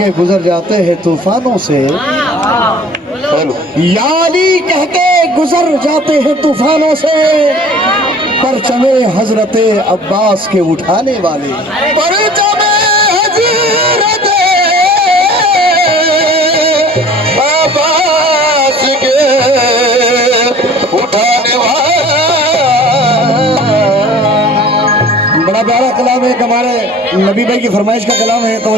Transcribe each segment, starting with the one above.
के गुजर जाते हैं तूफानों से, याली कह के गुजर जाते हैं तूफानों से, परचमे हजरते अब्बास के उठाने वाले, परचमे हजरते अब्बास के उठाने वाले। बड़ा प्यारा कलाम है, हमारे नबी भाई की फरमाइश का कलाम है। तो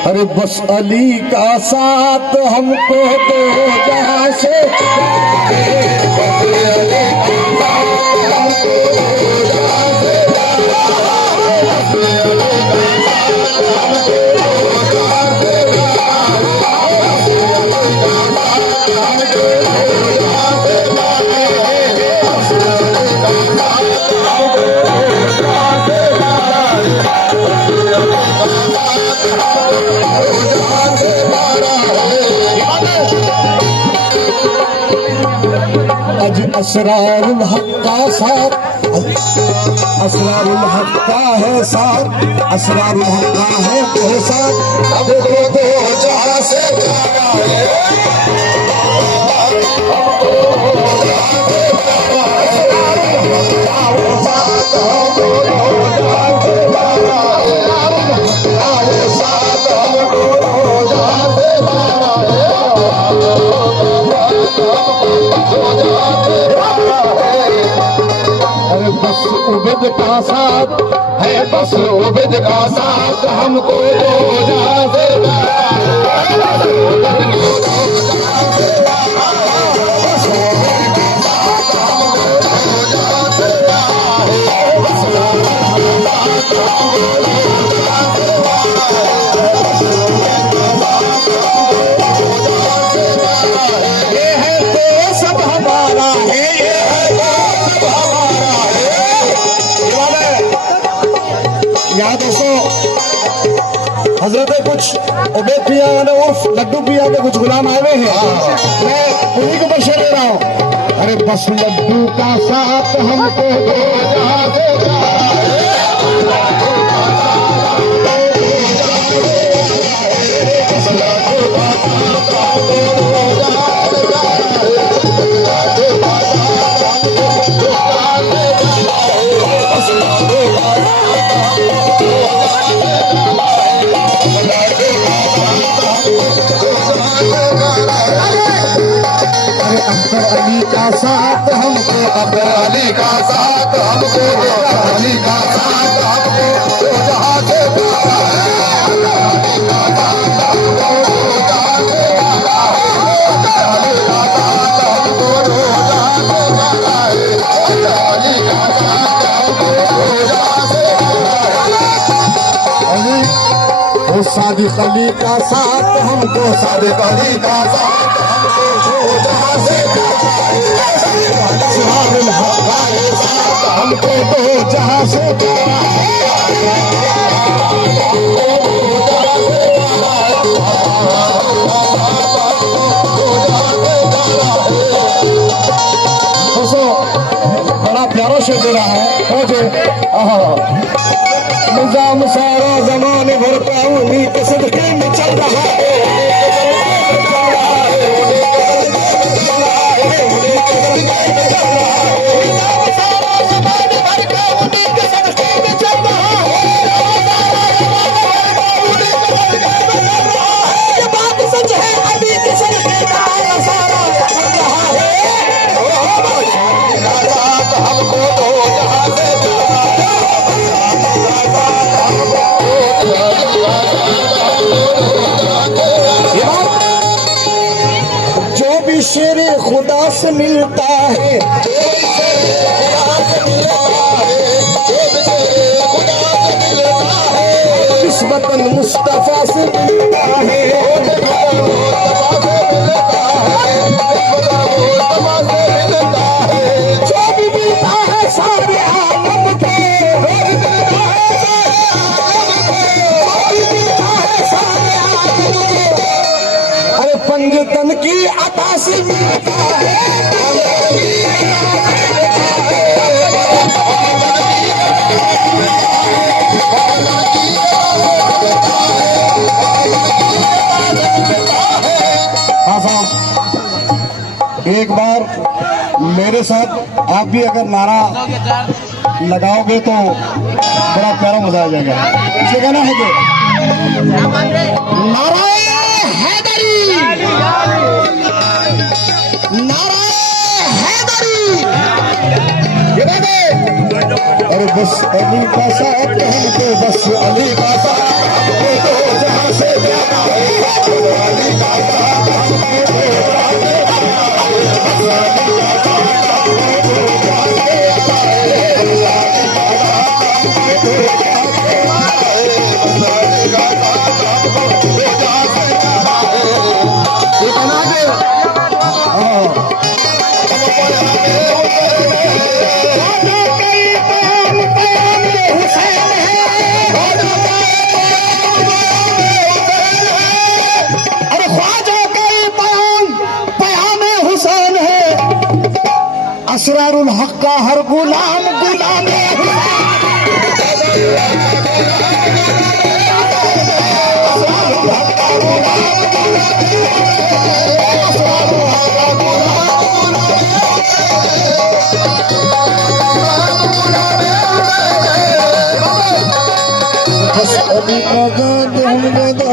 अरे बस अली का साथ हमको तो जहां से, असरारुल हक का साथ, असरारुल हक का है साथ, असरारुल हक का है साथ, अब दो जहां से जाना है, बस उबेद का साथ है, बस उबेद का साथ हमको दो जहां से ये है तो सब हमारा है, ये है तो सब हमारा है। यहाँ दोस्तों हजरत कुछ उबैद पिया उर्फ लड्डू पिया के कुछ गुलाम आए हुए हैं, मैं उन्हीं को बशर दे रहा हूँ। अरे बस लड्डू का साथ हमको दो जहां से अली का साथ हमको, अकबर अली का साथ हमको, अली का साथ हमको दो जहां से सादिक अली का साथ हमको, सादिक अली का साथ हमको जहां से सुभानुल हक का साथ हमको दो जहां से बड़ा प्यारा शेर दे रहा है। निजाम सारा जमाने भर का उन्हीं के सदके में चल रहा है, शेर खुदा से मिलता है, निस्बतन मुस्तफा से मिलता है, जो भी मिलता है सारे आलम के, अरे पंजतन की अता से मिलता है। Oh एक बार मेरे साथ आप भी अगर नारा लगाओगे तो बड़ा प्यारा मजा आ जाएगा। इसे कहना है कि नाराए हैदरी, नाराए हैदरी। अरे बस अली का साथ हमको, बस अली का साथ हमको तो जहां से प्यारा है, अली का साथ हमको तो जहां से प्यारा है, अली का साथ हमको तो जहां से प्यारा है, अली का साथ हमको तो जहां से प्यारा है, अली का साथ हमको तो जहां से प्यारा है। ये बना के असरारुल हक का हर गुलाम गुलाम बस अभी आजाद हम दादा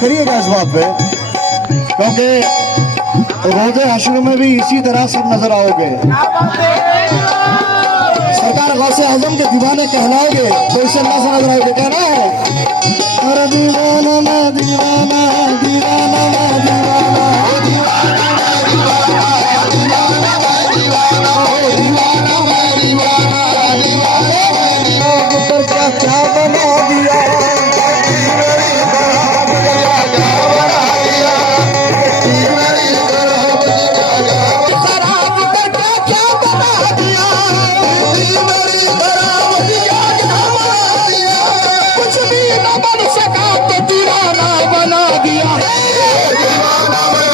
करिएगा इस बात पे, क्योंकि रोजे हश्र में भी इसी तरह सब नजर आओगे। सरकार गौसे आजम के दीवाने कहलाओगे तो इसे अल्लाह से नजर आओगे। कहना है अरे दीवाना मैं दीवाना, दीवाना मैं दीवाना। दिया है दीवाना मैं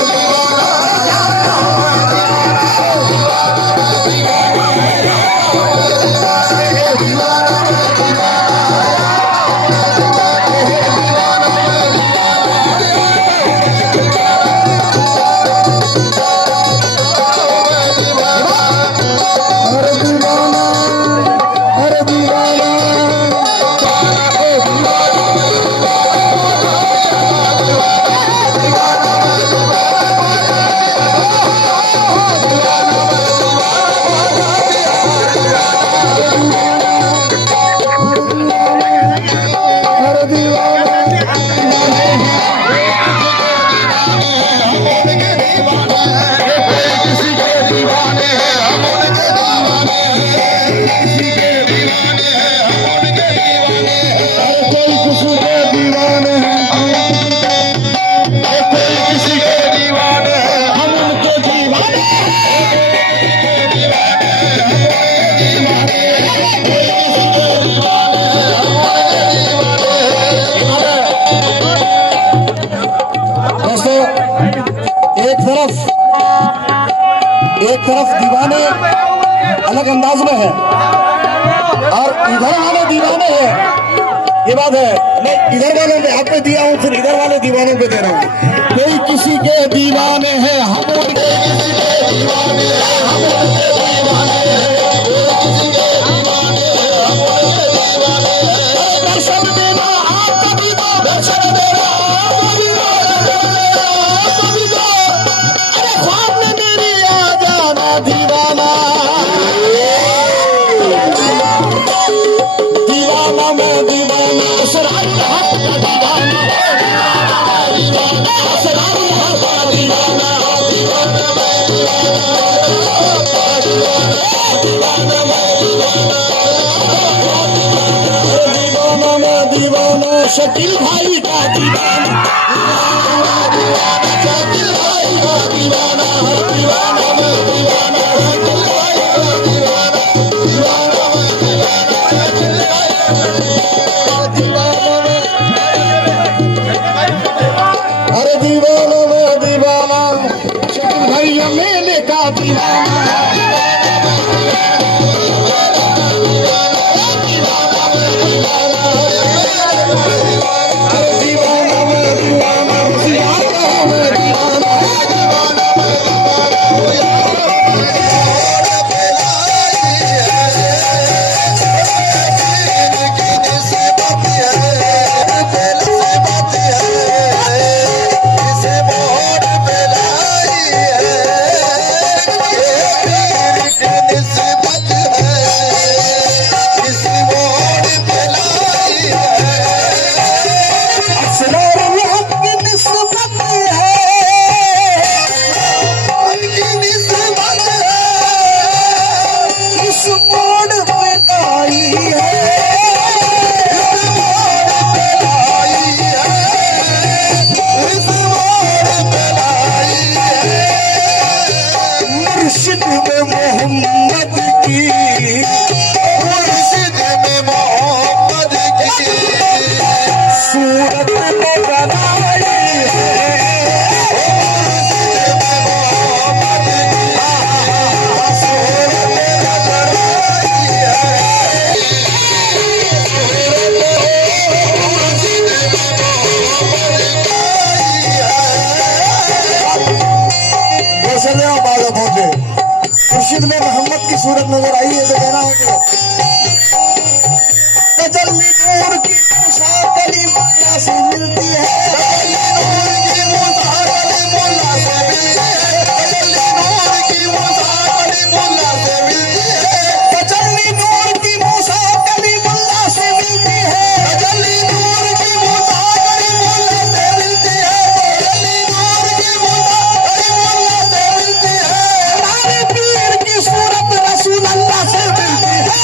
एक तरफ दीवाने अलग अंदाज में है और इधर वाले दीवाने हैं। ये बात है, मैं इधर वालों पे आप पे दिया हूँ, फिर इधर वाले दीवानों पे दे रहा हूँ। कोई किसी के दीवाने हैं, हम उनके किसी के दीवाने हैं, हम उनके दीवाने हैं, किसी के दीवाने हैं, हम उनके दीवाने हैं। दर्शन देना आप कभी को, दर्शन देना आप कभी को, कभी को। अरे ख्वाब में मेरी आ जाना दीवाना, दीवाना मैं दीवाना, सरारी हक का दीवाना, सरारी हक का दीवाना, दीवाना मैं दीवाना, दीवाना मैं दीवाना, शकील भाई का दीवाना, शकील भाई का दीवाना, दीवाना मैं दीवाना, शकील भाई का दीवाना, दीवाना मैं दीवाना, शकील भाई का दीवाना, अरे दीवाना मैं दीवाना, शकील भैया मेले का दीवाना, अरे दीवाना मैं दीवाना, दीवाना मैं दीवाना, मुर्शिद में मोहम्मद की, मुर्शिद में मोहम्मद की सूरत में बनाई है, मुर्शिद में मोहम्मद की सूरत में बनाई है, मुर्शिद में मोहम्मद की बागा पहुंचे। मुर्शिद में मोहम्मद की सूरत नजर आई है तो कहना है कि तजल्ली नूर की मुसाकली मुल्ला से मिलती है, तजल्ली नूर की मुसाकली मुल्ला से मिलती है, तजल्ली नूर की मुसाकली मुल्ला से मिलती है, तजल्ली नूर की मुसाकली मुल्ला से मिलती है, तजल्ली नूर की मुसाकली मुल्ला से मिलती है, तजल्ली नूर की मुसाकली मुल्ला से मिलती है, हमारे पीर की सूरत रसूल अल्लाह से मिलती है।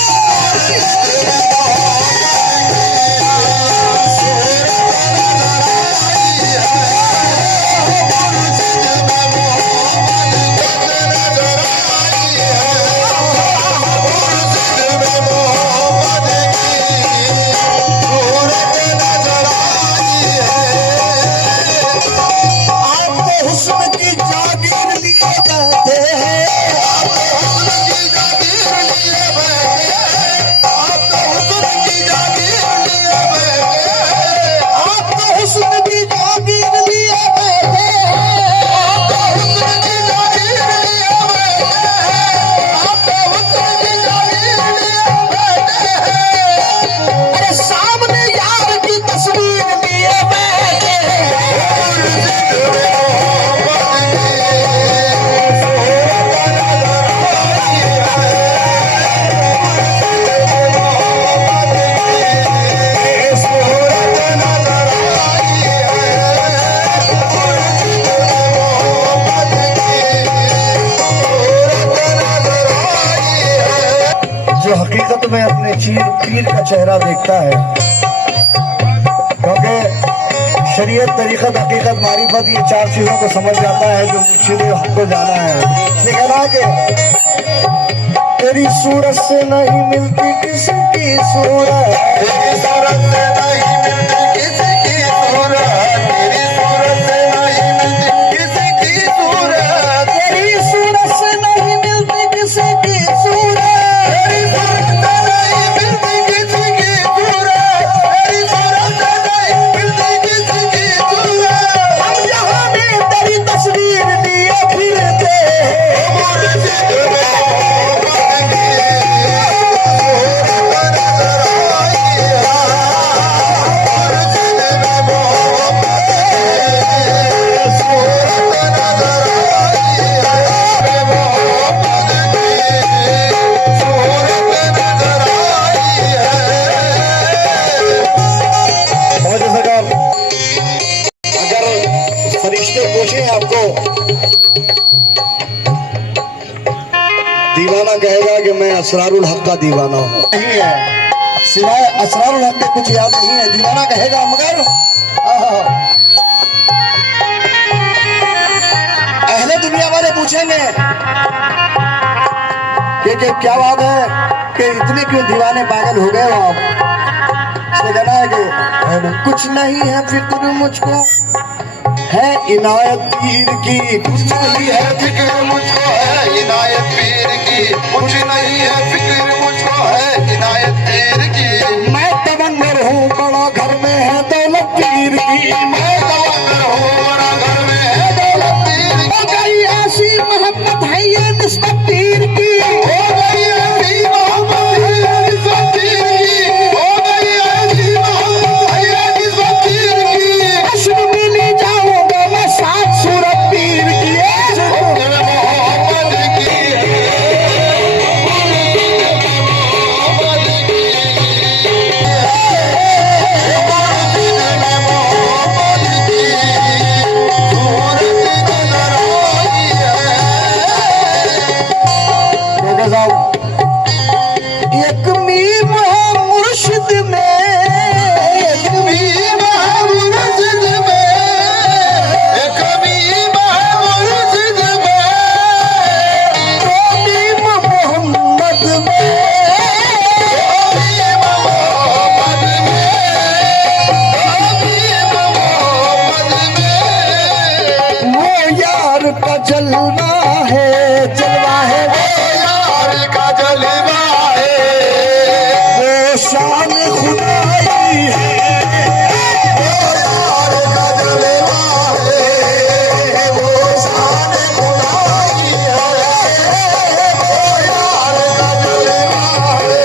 पीर का चेहरा देखता है, क्योंकि शरीयत, तरीक़त, हकीकत, मारिफत ये चार चीज़ों को समझ जाता है जो मुर्शिद हमको जाना है। इसलिए कहना कि तेरी सूरत से नहीं मिलती किसी की सूरत, तेरी सूरत से नहीं मिलती किसी की सूरत, तेरी सूरत से नहीं मिलती किसी की सूरत, तेरी सूरत से नहीं मिलती किसी की सूरत, तेरी सूरत से नहीं मिलती किसी की सूरत, तेरी सूरत से नहीं मिलती किसी की सूरत। हम यहाँ भी तेरी तस्वीर लिए फिरते आपको दीवाना कहेगा कि मैं असरारुल हक का दीवाना हूँ, नहीं है, सिवाय असरारुल हक के कुछ याद नहीं है। दीवाना कहेगा मगर अहले दुनिया वाले पूछेंगे कि क्या बात है कि इतने क्यों दीवाने पागल हो गए हो आप। इसलिए कहना है कि कुछ नहीं है फिक्र मुझको है इनायत पीर की, कुछ नहीं है फिक्र मुझको है इनायत पीर की, कुछ नहीं है फिक्र मुझको है इनायत पीर की। मैं तवंगर हूँ बड़ा घर में है दौलत पीर की, मैं तवंगर हूँ बड़ा घर में है दौलत पीर की। हो गई ऐसी मोहब्बत है ये निस्बत पीर की, हो गई ऐसी मोहब्बत है ये निस्बत पीर की, हो गई ऐसी मोहब्बत है ये निस्बत पीर की। अश्क मिली जाऊंगा मैं साथ सूरत पीर की, मोहब्बत की एक मीम है मुर्शिद में, एक मीम है मुर्शिद में, एक मीम है मुर्शिद में, दो मीम मोहम्मद में, दो मीम मोहम्मद में, दो मीम मोहम्मद में। वो यार का जलवा है, जलवा है वो यार का जलवा है, वो शान खुदाई है, वो यार का जलवा है, वो शान खुदाई है, वो यार का जलवा है,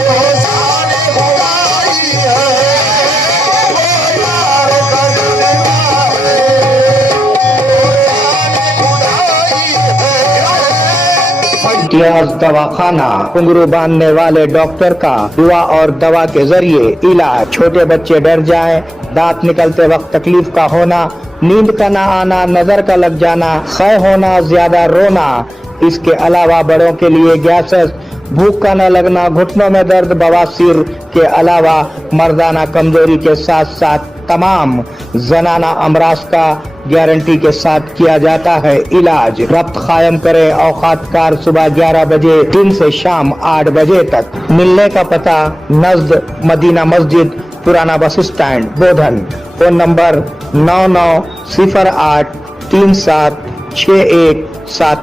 वो शान खुदाई है, वो यार का जलवा है, वो शान खुदाई है। इम्तियाज दवाखाना, घुंघरू बांधने वाले डॉक्टर का दुआ और दवा के जरिए इलाज। छोटे बच्चे डर जाएं, दांत निकलते वक्त तकलीफ का होना, नींद का ना आना, नजर का लग जाना, खै होना, ज्यादा रोना। इसके अलावा बड़ों के लिए गैसेस, भूख का न लगना, घुटनों में दर्द, बवासीर के अलावा मर्दाना कमजोरी के साथ साथ तमाम जनाना अमराज का गारंटी के साथ किया जाता है इलाज। रब्त कायम करें औकात कार सुबह 11 बजे दिन से शाम 8 बजे तक। मिलने का पता नज़द मदीना मस्जिद, पुराना बस स्टैंड, बोधन। Phone number 9908376171।